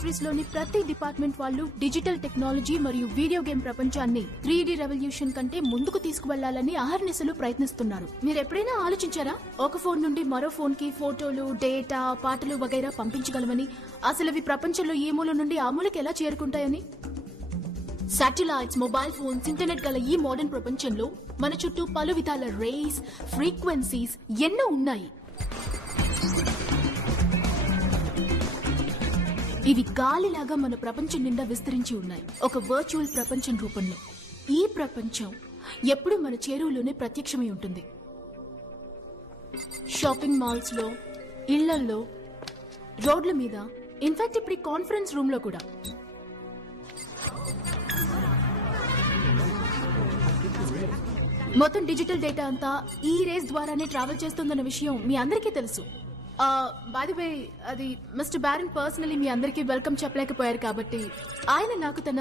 Industries లోని ప్రతి department వాళ్ళు డిజిటల్ టెక్నాలజీ మరియు వీడియో గేమ్ ప్రపంచాన్ని 3D రెవల్యూషన్ కంటే ముందుకు తీసుకువెళ్లాలని అహర్నిశలు ప్రయత్నిస్తున్నారు. మీరు ఎప్పుడైనా ఆలోచించారా ఒక ఫోన్ నుండి మరో ఫోన్ కి ఫోటోలు, డేటా, పాటలు వగైరా పంపించగలమని? అసలు అవి ప్రపంచంలో ఏ మూల నుండి ఆ మూలకి ఎలా చేరుకుంటాయని? శాటిలైట్స్, మొబైల్ ఫోన్స్, ఇంటర్నెట్ గల ఈ మోడర్న్ ప్రపంచంలో మన చుట్టూ పలు విధాల రేస్, ఫ్రీక్వెన్సీస్ ఎన్నో ఉన్నాయి. ఇవి గాలిలాగా మన ప్రపంచం నిండా విస్తరించి ఉన్నాయి, ఒక వర్చువల్ ప్రపంచం రూపంలో. ఈ ప్రపంచం ఎప్పుడూ మన చేరువలోనే ప్రత్యక్షమై ఉంటుంది. షాపింగ్ మాల్స్ లో, ఇళ్లల్లో, రోడ్ల మీద, ఇన్ఫాక్ట్ ఇప్పుడు ఈ కాన్ఫరెన్స్ రూమ్ లో కూడా. మొత్తం డిజిటల్ డేటా అంతా ఈ రేస్ ద్వారానే ట్రావెల్ చేస్తుందన్న విషయం మీ అందరికీ తెలుసు. బై ది వే, అది మిస్టర్ బ్యారన్ పర్సనలీ మీ అందరికీ వెల్కమ్ చెప్పలేకపోయారు కాబట్టి ఆయన నాకు తన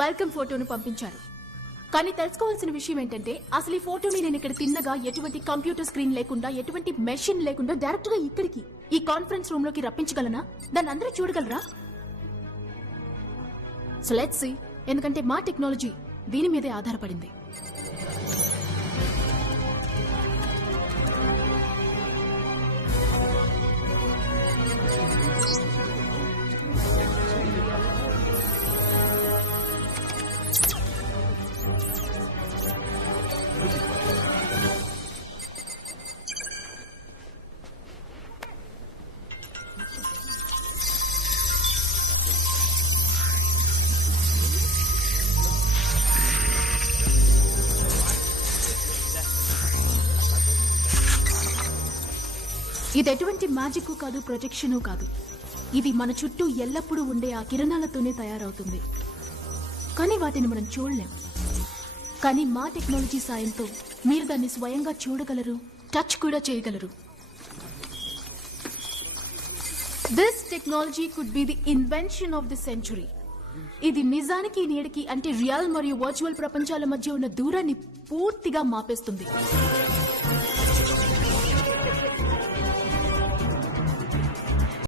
వెల్కమ్ ఫోటోను పంపించారు. కానీ తెలుసుకోవాల్సిన విషయం ఏంటంటే, అసలు ఈ ఫోటోని నేను ఇక్కడ తిన్నగా ఎటువంటి కంప్యూటర్ స్క్రీన్ లేకుండా, ఎటువంటి మెషిన్ లేకుండా డైరెక్ట్ గా ఇక్కడికి ఈ కాన్ఫరెన్స్ రూమ్ లోకి రప్పించగలనా? దాన్ని అందరూ చూడగలరా? So let's see. ఎందుకంటే మా టెక్నాలజీ దీని మీదే ఆధారపడింది. ఇది ఎటువంటి మ్యాజిక్ కాదు, ప్రొజెక్షన్ కాదు. ఇది మన చుట్టూ ఎల్లప్పుడూ ఉండే ఆ కిరణాలతోనే తయారవుతుంది. కానీ వాటిని మనం చూడలేం. కానీ మా టెక్నాలజీ సాయంతో మీరు దాన్ని స్వయంగా చూడగలరు, టచ్ కూడా చేయగలరు. This technology could be the invention of the century. ఇది నిజానికి నేటికి అంటే రియల్ మరియు వర్చువల్ ప్రపంచాల మధ్య ఉన్న దూరాన్ని పూర్తిగా మాపేస్తుంది.